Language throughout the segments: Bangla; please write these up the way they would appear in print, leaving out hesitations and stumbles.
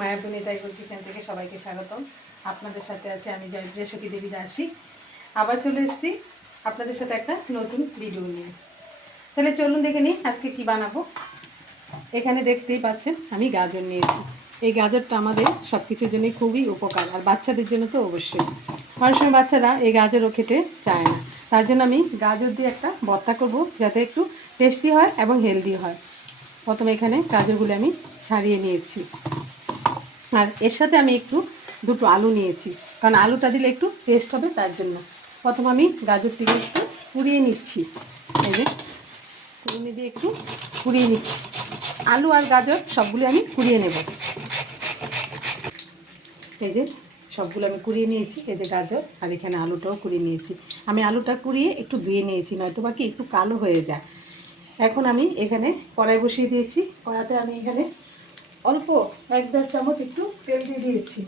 মায়াপুর নিতাইগুল কিচেন থেকে সবাইকে স্বাগতম। আপনাদের সাথে আছে আমি জয়প্রিয়া দেবী দাসী। আবার চলে এসেছি আপনাদের সাথে একটা নতুন ভিডিও নিয়ে। তাহলে চলুন দেখে নিই আজকে কি বানাবো। এখানে দেখতেই পাচ্ছেন আমি গাজর নিয়েছি। এই গাজরটা আমাদের সব কিছুর জন্যই খুবই উপকার, আর বাচ্চাদের জন্য তো অবশ্যই। অনেক সময় বাচ্চারা এই গাজরও খেতে চায় না, তার জন্য আমি গাজর দিয়ে একটা ভর্তা করব যাতে একটু টেস্টি হয় এবং হেলদি হয়। প্রথমে এখানে গাজরগুলো আমি ছাড়িয়ে নিয়েছি, আর এর সাথে আমি একটু দুটো আলু নিয়েছি, কারণ আলুটা দিলে একটু টেস্ট হবে তার জন্য। প্রথম আমি গাজরটিকে একটু পুড়িয়ে নিচ্ছি, এই যে পুরুনি দিয়ে একটু পুড়িয়ে নিচ্ছি। আলু আর গাজর সবগুলো আমি কুড়িয়ে নেব। এই যে সবগুলো আমি কুড়িয়ে নিয়েছি, এই যে গাজর আর এখানে আলুটাও কুড়িয়ে নিয়েছি। আমি আলুটা কুড়িয়ে একটু ধুয়ে নিয়েছি, নয়তো বাকি একটু কালো হয়ে যায়। এখন আমি এখানে কড়াই বসিয়ে দিয়েছি। কড়াতে আমি এখানে অল্প 1-1.5 চামচ একটু তেল দিয়ে দিয়েছি।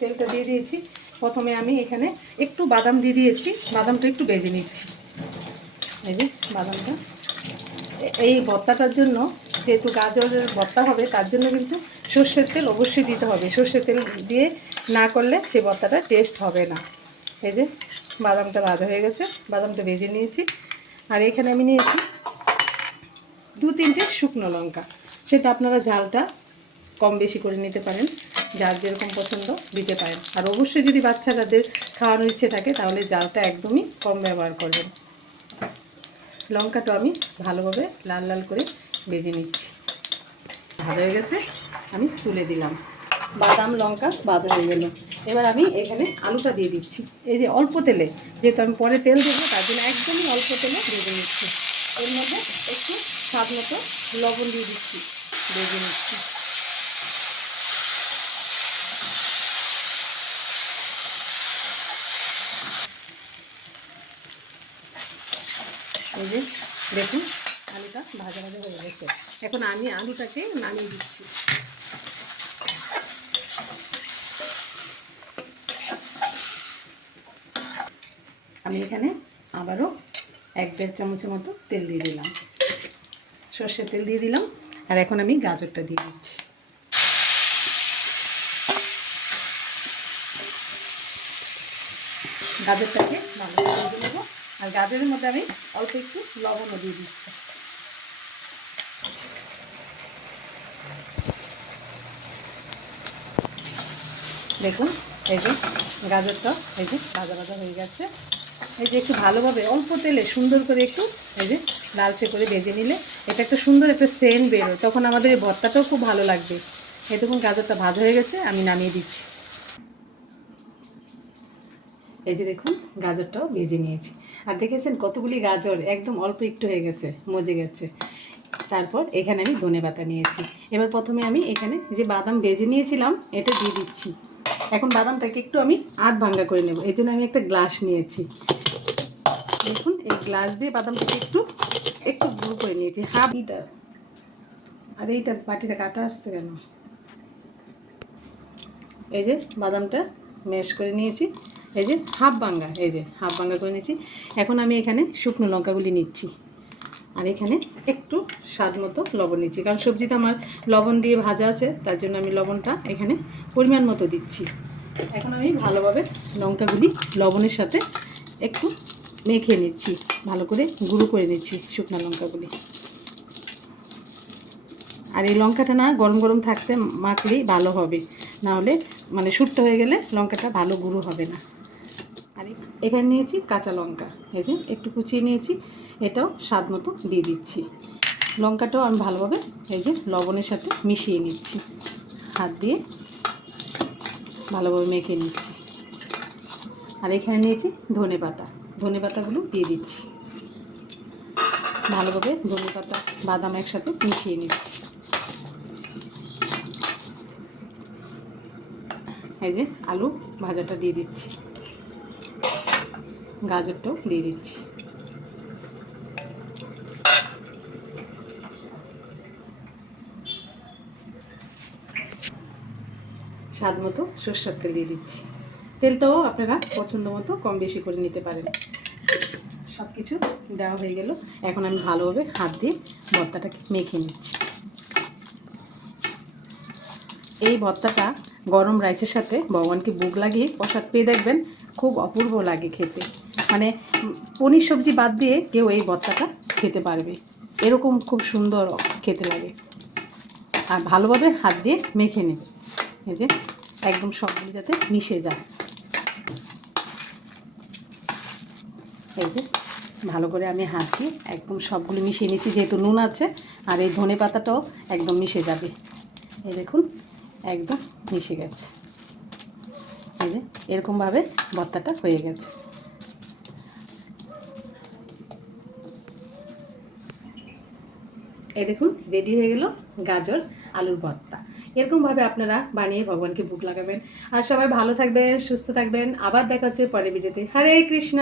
তেলটা দিয়ে দিয়েছি। প্রথমে আমি এখানে একটু বাদাম দিয়ে দিয়েছি, বাদামটা একটু ভেজে নিচ্ছি। এই যে বাদামটা, এই ভর্তাটার জন্য যেহেতু গাজরের ভর্তা হবে তার জন্য কিন্তু সর্ষের তেল অবশ্যই দিতে হবে। সর্ষের তেল দিয়ে না করলে সেই ভর্তাটা টেস্ট হবে না। এই যে বাদামটা ভাজা হয়ে গেছে, বাদামটা ভেজে নিয়েছি। আর এখানে আমি নিয়েছি 2-3টে শুকনো লঙ্কা। সেটা আপনারা ঝালটা কম বেশি করে নিতে পারেন, যার যেরকম পছন্দ দিতে পারেন। আর অবশ্যই যদি বাচ্চাদের খাওয়ানোর ইচ্ছে থাকে তাহলে ঝালটা একদমই কম ব্যবহার করবেন। লঙ্কাটা আমি ভালোভাবে লাল লাল করে ভেজে নিচ্ছি। ভাজা হয়ে গেছে, আমি তুলে দিলাম। বাদাম লঙ্কা ভাজা হয়ে গেল। এবার আমি এখানে আলুটা দিয়ে দিচ্ছি, এই যে অল্প তেলে, যেহেতু আমি পরে তেল দেবো তার জন্য একদমই অল্প তেলে ভেজে নিচ্ছি। এর মধ্যে একটু স্বাদ মতো লবণ দিয়ে দিচ্ছি, ভেজে নিচ্ছি। এই যে দেখুন আলুটা ভাজা ভাজা হয়ে গেছে। এখন আমি আলুটাকে নামিয়ে দিচ্ছি। আমি এখানে আবারও 1-1.5 চামচের মতো তেল দিয়ে দিলাম, সর্ষের তেল দিয়ে দিলাম। আর এখন আমি গাজরটা দিয়ে দিচ্ছি। গাজরটাকে ভালো করে ভেজে নেব। আর গাজরের মধ্যে আমি অল্প একটু লবণও দিয়ে দিচ্ছি। দেখুন এই যে গাজরটা এই যে ভাজা ভাজা হয়ে গেছে। এই যে একটু ভালোভাবে অল্প তেলে সুন্দর করে একটু এই যে লালচে করে ভেজে নিলে এটা একটা সুন্দর একটা সেন্ট বেরোয়, তখন আমাদের এই ভর্তাটাও খুব ভালো লাগবে। এই দেখুন গাজরটা ভাজা হয়ে গেছে, আমি নামিয়ে দিচ্ছি। এই যে দেখুন গাজরটাও ভেজে নিয়েছি। আর দেখেছেন কতগুলি গাজর একদম অল্প একটু হয়ে গেছে, মজে গেছে। তারপর এখানে আমি ধনেপাতা নিয়েছি। এবার প্রথমে আমি এখানে যে বাদাম ভেজে নিয়েছিলাম এটা দিয়ে দিচ্ছি। এখন বাদামটাকে একটু আমি আধ ভাঙ্গা করে নেব, এই জন্য আমি একটা গ্লাস নিয়েছি। দেখুন এই গ্লাস দিয়ে বাদামটাকে একটু একটু গুঁড়ো করে নিয়েছি। হাফটা আর এইটা বাটিটা কাটা আসছে কেন? এই যে বাদামটা ম্যাশ করে নিয়েছি, এই যে হাফ ভাঙ্গা, এই যে হাফ ভাঙ্গা করে নিয়েছি। এখন আমি এখানে শুকনো লঙ্কাগুলি নিচ্ছি, আর এখানে একটু স্বাদ মতো লবণ নিচ্ছি, কারণ সবজিটা আমার লবণ দিয়ে ভাজা আছে তার জন্য আমি লবণটা এখানে পরিমাণ মতো দিচ্ছি। এখন আমি ভালোভাবে লঙ্কাগুলি লবণের সাথে একটু মেখে নিচ্ছি, ভালো করে গুঁড়ো করে নিচ্ছি শুকনো লঙ্কাগুলি। আর এই লঙ্কাটা না গরম গরম থাকতে মাখলেই ভালো হবে, নাহলে মানে শুট্টা হয়ে গেলে লঙ্কাটা ভালো গুঁড়ো হবে না। আর এখানে নিয়েছি কাঁচা লঙ্কা, এই যে একটু কুচিয়ে নিয়েছি, এটাও স্বাদ মতো দিয়ে দিচ্ছি। লঙ্কাটাও আমি ভালোভাবে এই যে লবণের সাথে মিশিয়ে নিচ্ছি, হাত দিয়ে ভালোভাবে মেখে নিচ্ছি। আর এখানে নিয়েছি ধনেপাতা, ধনেপাতাগুলো দিয়ে দিচ্ছি। ভালোভাবে ধনেপাতা বাদাম একসাথে মিশিয়ে নিচ্ছি। এই যে আলু ভাজাটা দিয়ে দিচ্ছি, গাজরটাও দিয়ে দিচ্ছি। স্বাদ মতো সরষের তেল দিয়ে দিচ্ছি। তেলটাও আপনারা পছন্দ মতো কম বেশি করে নিতে পারেন। সব কিছু দেওয়া হয়ে গেল, এখন আমি ভালোভাবে হাত দিয়ে ভর্তাটাকে মেখে নিচ্ছি। এই ভর্তাটা গরম রাইসের সাথে ভগবানকে ভোগ লাগিয়ে প্রসাদ পেয়ে দেখবেন খুব অপূর্ব লাগে খেতে। মানে পনির সবজি বাদ দিয়ে কেউ এই ভর্তাটা খেতে পারবে, এরকম খুব সুন্দর খেতে লাগে। আর ভালোভাবে হাত দিয়ে মেখে নেবে, এই যে একদম সবগুলো যাতে মিশে যায়। এই যে ভালো করে আমি হাত দিয়ে একদম সবগুলো মিশিয়ে নিচ্ছি, যেহেতু নুন আছে। আর এই ধনে পাতাটাও একদম মিশে যাবে। এই দেখুন একদম মিশে গেছে। এই যে এরকমভাবে ভর্তাটা হয়ে গেছে। এই দেখুন রেডি হয়ে গেল গাজর আলুর ভর্তা। এরকমভাবে আপনারা বানিয়ে ভগবানকে ভোগ লাগাবেন। আর সবাই ভালো থাকবেন, সুস্থ থাকবেন। আবার দেখা হচ্ছে পরের ভিডিওতে। হরে কৃষ্ণ।